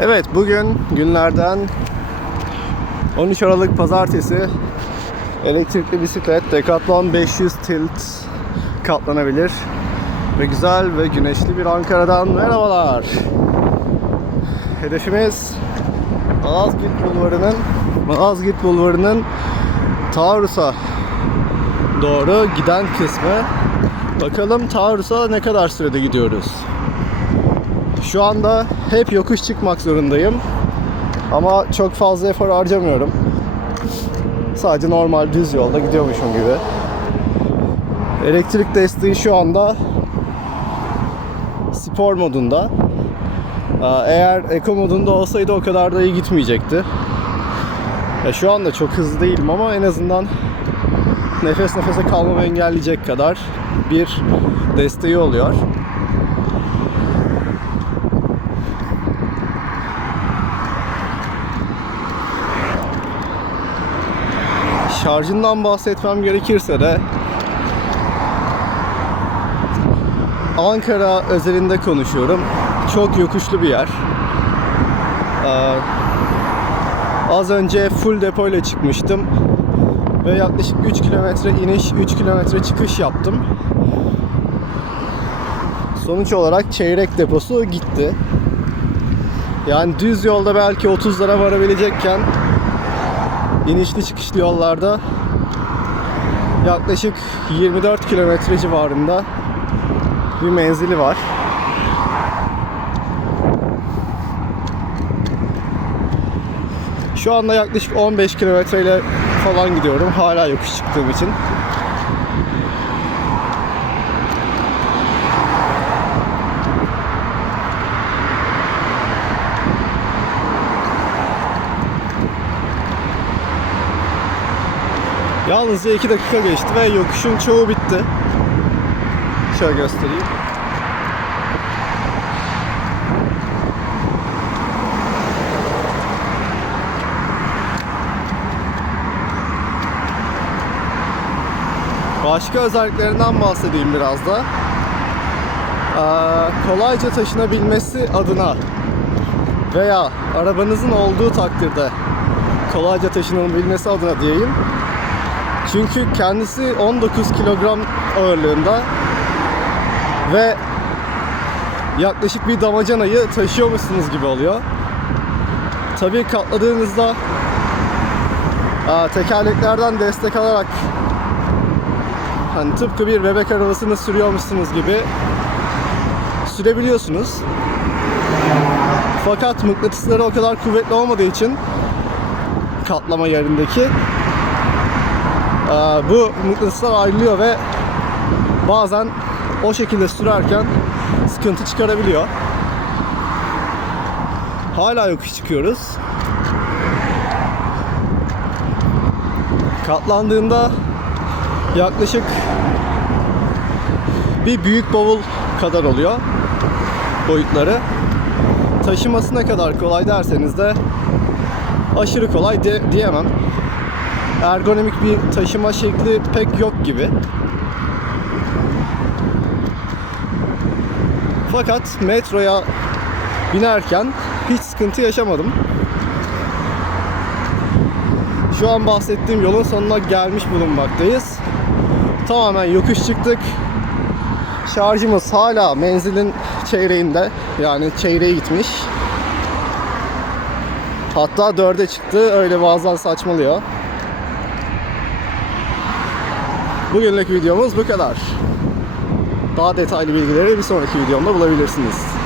Evet bugün günlerden 13 Aralık Pazartesi elektrikli bisiklet Decathlon 500 tilt katlanabilir ve güzel ve güneşli bir Ankara'dan merhabalar. Hedefimiz Malazgirt Bulvarı'nın Malazgirt Bulvarı'nın Taurus'a doğru giden kısmı. Bakalım Taurus'a ne kadar sürede gidiyoruz. Şu anda hep yokuş çıkmak zorundayım. Ama çok fazla efor harcamıyorum. Sadece normal düz yolda gidiyormuşum gibi. Elektrik desteği şu anda spor modunda. Aa, Eğer eco modunda olsaydı o kadar da iyi gitmeyecekti. Ya şu anda çok hızlı değilim ama en azından nefes nefese kalmamı engelleyecek kadar bir desteği oluyor. Şarjından bahsetmem gerekirse de Ankara özelinde konuşuyorum. Çok yokuşlu bir yer. Ee, az önce full depo ile çıkmıştım ve yaklaşık 3 kilometre iniş, 3 kilometre çıkış yaptım. Sonuç olarak çeyrek deposu gitti. Yani düz yolda belki 30'lara varabilecekken inişli çıkışlı yollarda yaklaşık 24 kilometre civarında bir menzili var. Şu anda yaklaşık 15 kilometre ile falan gidiyorum. Hala yokuş çıktığım için. Yalnızca 2 dakika geçti ve yokuşun çoğu bitti. Şöyle göstereyim. Başka özelliklerinden bahsedeyim biraz da. Ee, kolayca taşınabilmesi adına veya arabanızın olduğu takdirde kolayca taşınabilmesi adına diyeyim. Çünkü kendisi 19 kilogram ağırlığında ve yaklaşık bir damacanayı taşıyormuşsunuz gibi oluyor. Tabii katladığınızda tekerleklerden destek alarak hani tıpkı bir bebek arabasını sürüyormuşsunuz gibi sürebiliyorsunuz. Fakat mıknatısları o kadar kuvvetli olmadığı için katlama yerindeki bu mıknatıslar ayrılıyor ve bazen o şekilde sürerken sıkıntı çıkarabiliyor. Hala yokuş çıkıyoruz. Katlandığında yaklaşık bir büyük bavul kadar oluyor boyutları. Taşıması ne kadar kolay derseniz de aşırı kolay de- diyemem ergonomik bir taşıma şekli pek yok gibi. Fakat metroya binerken hiç sıkıntı yaşamadım. Şu an bahsettiğim yolun sonuna gelmiş bulunmaktayız. Tamamen yokuş çıktık. Şarjımız hala menzilin çeyreğinde. Yani çeyreğe gitmiş. Hatta dörde çıktı. Öyle bazen saçmalıyor. Bugünlük videomuz bu kadar. Daha detaylı bilgileri bir sonraki videomda bulabilirsiniz.